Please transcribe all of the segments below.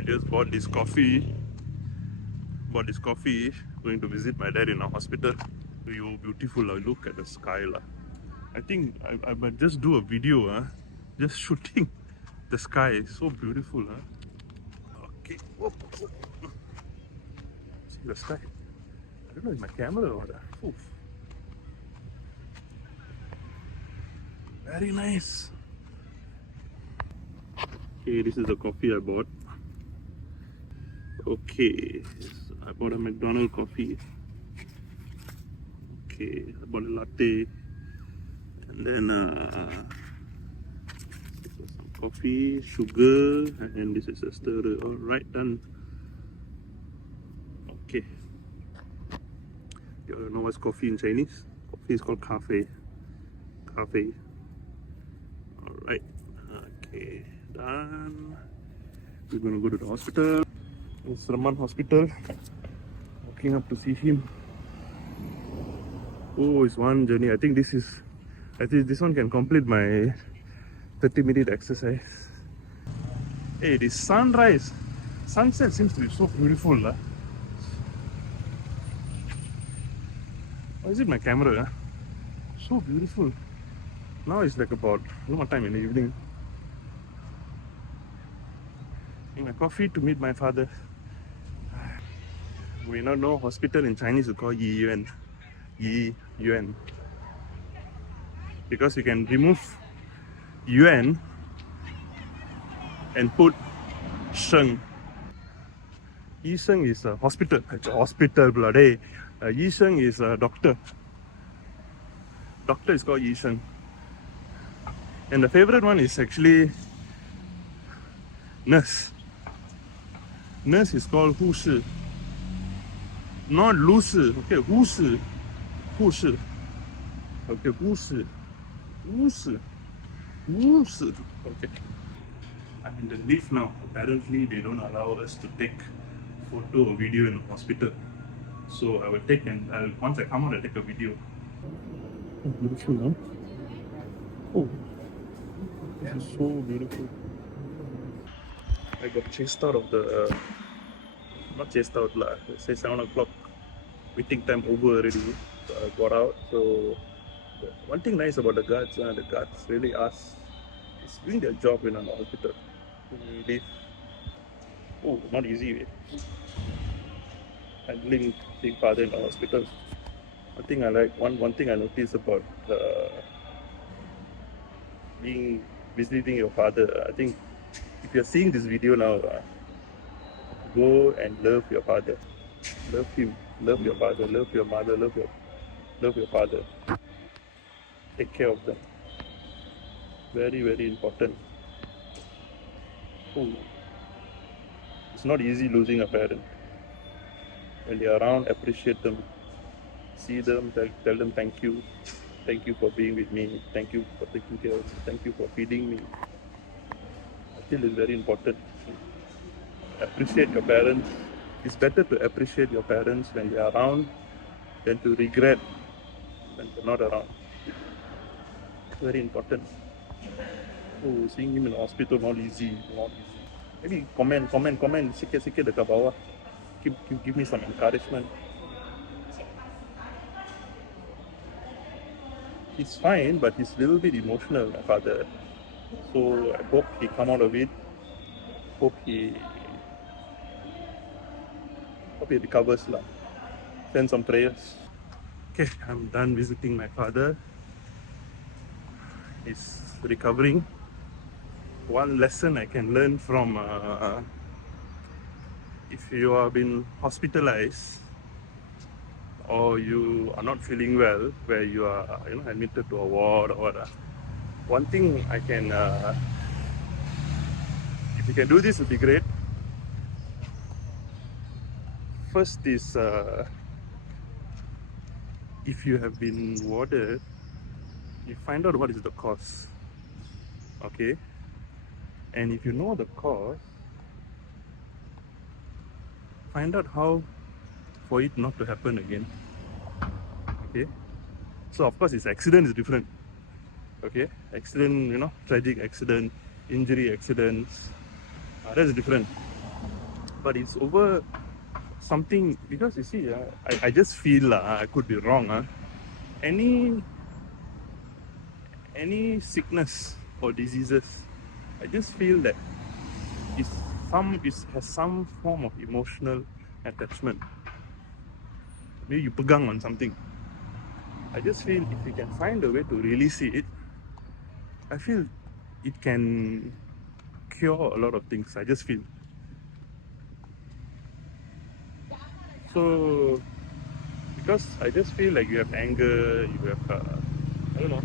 I just bought this coffee. Going to visit my dad in a hospital. You beautiful, look at the sky. I think I might just do a video, just shooting the sky. So beautiful. Okay. Whoa. See the sky. I don't know, it's my camera or that. Oof. Very nice. Okay, this is the coffee I bought. Okay, I bought a McDonald's coffee. Okay, I bought a latte. And then some coffee, sugar, and this is a stirrer. Alright, done. Okay. You know what's coffee in Chinese? Coffee is called cafe. Cafe. Alright. Okay, done. We're gonna go to the hospital. It's Raman Hospital. Walking up to see him. Oh, it's one journey. I think this one can complete my 30-minute exercise. Hey, this sunrise, sunset seems to be so beautiful. Or is it my camera? So beautiful. Now it's like about one time in the evening. In my coffee to meet my father. We now know hospital in Chinese is called Yi Yuan. Yi Yuan. Because you can remove Yuan and put Sheng. Yi Sheng is a hospital. It's a hospital, bloody. Yi Sheng is a doctor. Doctor is called Yi Sheng. And the favorite one is actually nurse. Nurse is called Hu Shi. Not Lu Shi. Okay, Hu Shi. Hu Shi. Okay, Hu Shi. Hu Shi. Hu Shi. Okay. I'm in the lift now. Apparently, they don't allow us to take photo or video in the hospital. So I will take once I come out, I'll take a video. Oh, beautiful, huh? Oh, this is so beautiful. I got chased out of the, not chased out lah, say 7 o'clock, waiting time over already, so I got out. So one thing nice about the guards really ask, is doing their job in an hospital. Leave. Oh, not easy. Handling being father in a hospital. One thing I like, one thing I noticed about visiting your father, I think if you're seeing this video now, go and love your father. Love him. Love your father. Love your mother. Love your father. Take care of them. Very, very important. Oh. It's not easy losing a parent. When they're around, appreciate them. See them, tell them thank you. Thank you for being with me. Thank you for taking care of me. Thank you for feeding me. I feel it's very important. Appreciate your parents. It's better to appreciate your parents when they're around than to regret when they're not around. Very important. Oh, seeing him in the hospital, not easy. Maybe comment sikit-sikit dekat bawah. Give me some encouragement. He's fine, but he's a little bit emotional, my father. So I hope he come out of it. Hope he recovers lah. Send some prayers. Okay, I'm done visiting my father. He's recovering. One lesson I can learn from if you have been hospitalized or you are not feeling well, where you are admitted to a ward or one thing I can if you can do this, it would be great. First is if you have been warded, you find out what is the cause. Okay, and if you know the cause, find out how for it not to happen again. Okay, so of course, this accident is different. Okay, accident, tragic accident, injury accidents, that's different. but it's over something, because you see, I just feel I could be wrong. Any any sickness or diseases, I just feel that has some form of emotional attachment. Maybe you pegang on something. I just feel if you can find a way to release it, I feel it can cure a lot of things. I just feel so, because I just feel like you have anger, you have I don't know,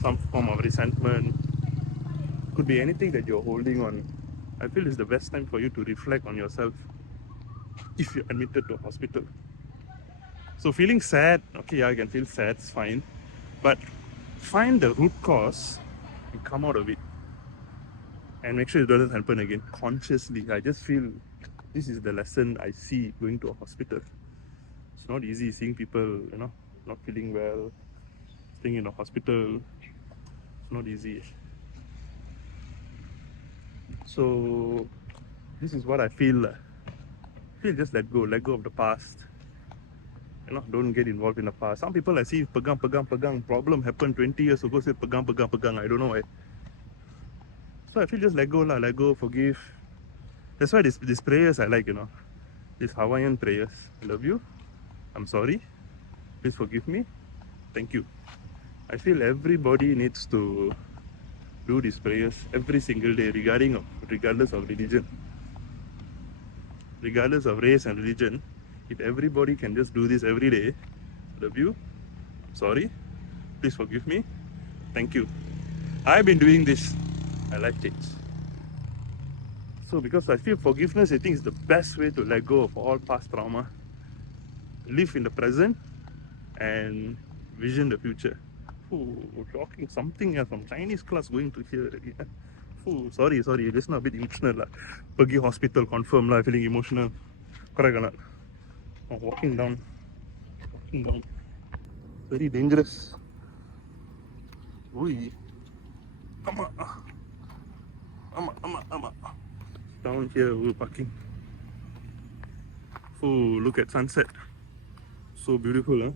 some form of resentment. Could be anything that you're holding on. I feel it's the best time for you to reflect on yourself if you're admitted to a hospital. So feeling sad, okay, yeah, I can feel sad, it's fine. But find the root cause and come out of it. And make sure it doesn't happen again consciously. I just feel this is the lesson I see going to a hospital. It's not easy seeing people, not feeling well, staying in a hospital. It's not easy. So this is what I feel. Feel just let go of the past. Don't get involved in the past. Some people I see pegang. Problem happened 20 years ago, say pegang. I don't know why. So I feel just let go, forgive. That's why these prayers I like, these Hawaiian prayers. I love you. I'm sorry. Please forgive me. Thank you. I feel everybody needs to do these prayers every single day, regardless of religion, regardless of race and religion. If everybody can just do this every day, love you. Sorry. Please forgive me. Thank you. I've been doing this. I like it. So because I feel forgiveness, I think is the best way to let go of all past trauma, live in the present, and vision the future. Ooh, talking something from Chinese class going to here already. Ooh, sorry, just not a bit emotional lah. Pergi hospital confirm lah, feeling emotional. Correct or not? Oh, walking down. Very dangerous. Ui. Ama. Down here we're parking. Oh, look at sunset. So beautiful, huh?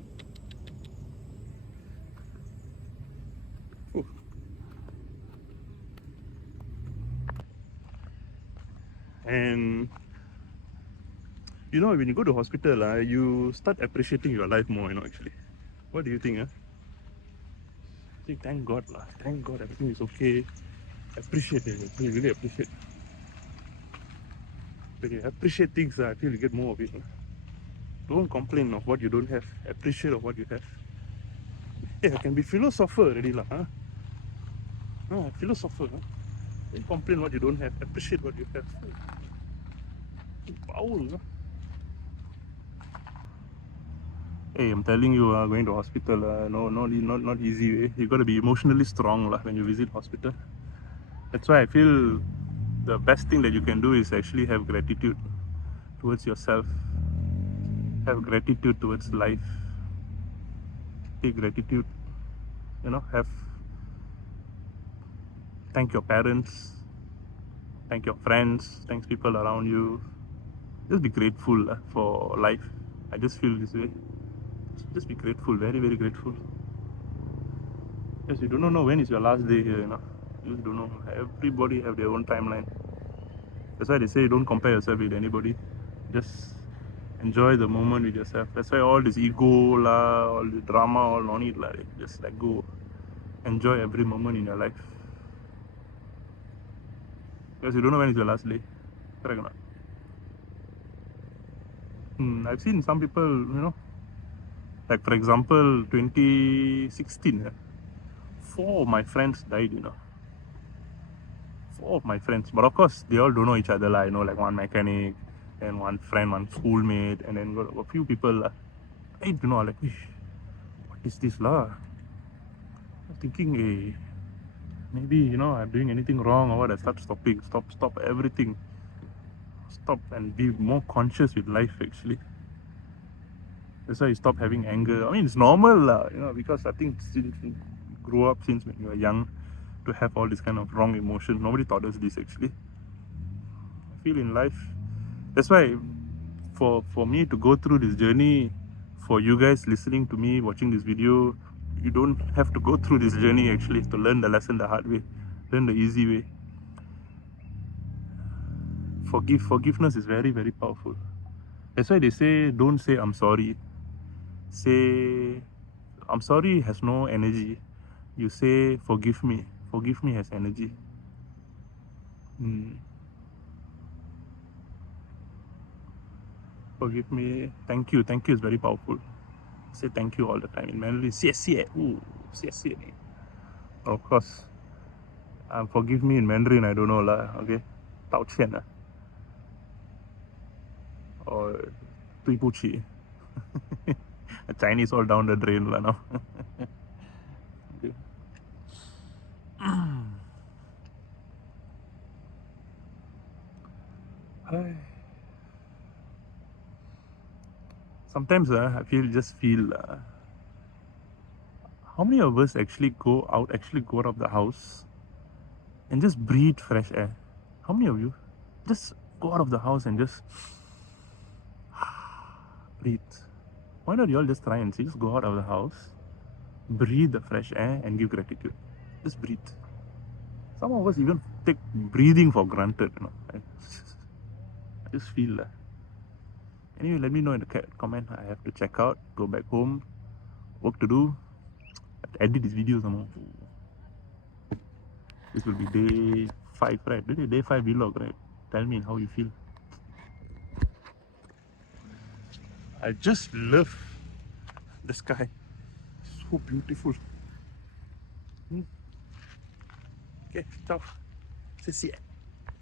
Oh. And when you go to hospital, you start appreciating your life more, actually. What do you think? Think, thank God, thank God everything is okay. Appreciate it. You really appreciate. When you appreciate things, I feel you get more of it. Don't complain of what you don't have. Appreciate of what you have. Yeah, I can be philosopher already, huh? Philosopher. Huh? Don't complain what you don't have. Appreciate what you have. Power. Huh? Hey, I'm telling you, going to hospital, not easy. You got to be emotionally strong when you visit hospital. That's why I feel the best thing that you can do is actually have gratitude towards yourself. Have gratitude towards life. Take gratitude. Thank your parents. Thank your friends. Thanks people around you. Just be grateful for life. I just feel this way. Just be grateful, very, very grateful. Yes, you do not know when is your last day here, You just don't know. Everybody have their own timeline. That's why they say don't compare yourself with anybody. Just enjoy the moment with yourself. That's why all this ego all the drama, all no need just let go. Enjoy every moment in your life. Because you don't know when is your last day. Correct or not? I've seen some people, like for example, 2016, 4 of my friends died, 4 of my friends. But of course, they all don't know each other. I know like one mechanic, and one friend, one schoolmate, and then got a few people. I don't know, like, what is this lah? I was thinking, hey, maybe, I'm doing anything wrong or what. I start stopping, stop everything. Stop and be more conscious with life, actually. That's why you stop having anger. I mean, it's normal, because I think since you grew up since when you were young to have all this kind of wrong emotions. Nobody taught us this, actually. I feel in life, That's why for me to go through this journey, for you guys listening to me, watching this video, you don't have to go through this journey actually to learn the lesson the hard way, learn the easy way. Forgiveness is very, very powerful. That's why they say, don't say I'm sorry. Say I'm sorry has no energy. You say forgive me. Forgive me has energy. Forgive me. Thank you. Thank you is very powerful. Say thank you all the time in Mandarin. 谢谢. Ooh, 谢谢. Of course. Forgive me in Mandarin, I don't know lah. Okay. 道歉啊. Or 对不起. Chinese all down the drain lah now. Okay. Sometimes I just feel how many of us actually go out of the house and just breathe fresh air? How many of you just go out of the house and just breathe? Why not you all just try and see? Just go out of the house, breathe the fresh air and give gratitude. Just breathe. Some of us even take breathing for granted, you know. I just feel that. Anyway, let me know in the comment. I have to check out, go back home, work to do. I have to edit this video somehow. This will be day 5, right? This is day 5 vlog, right? Tell me how you feel. I just love the sky. So beautiful. Okay, ciao. 谢谢。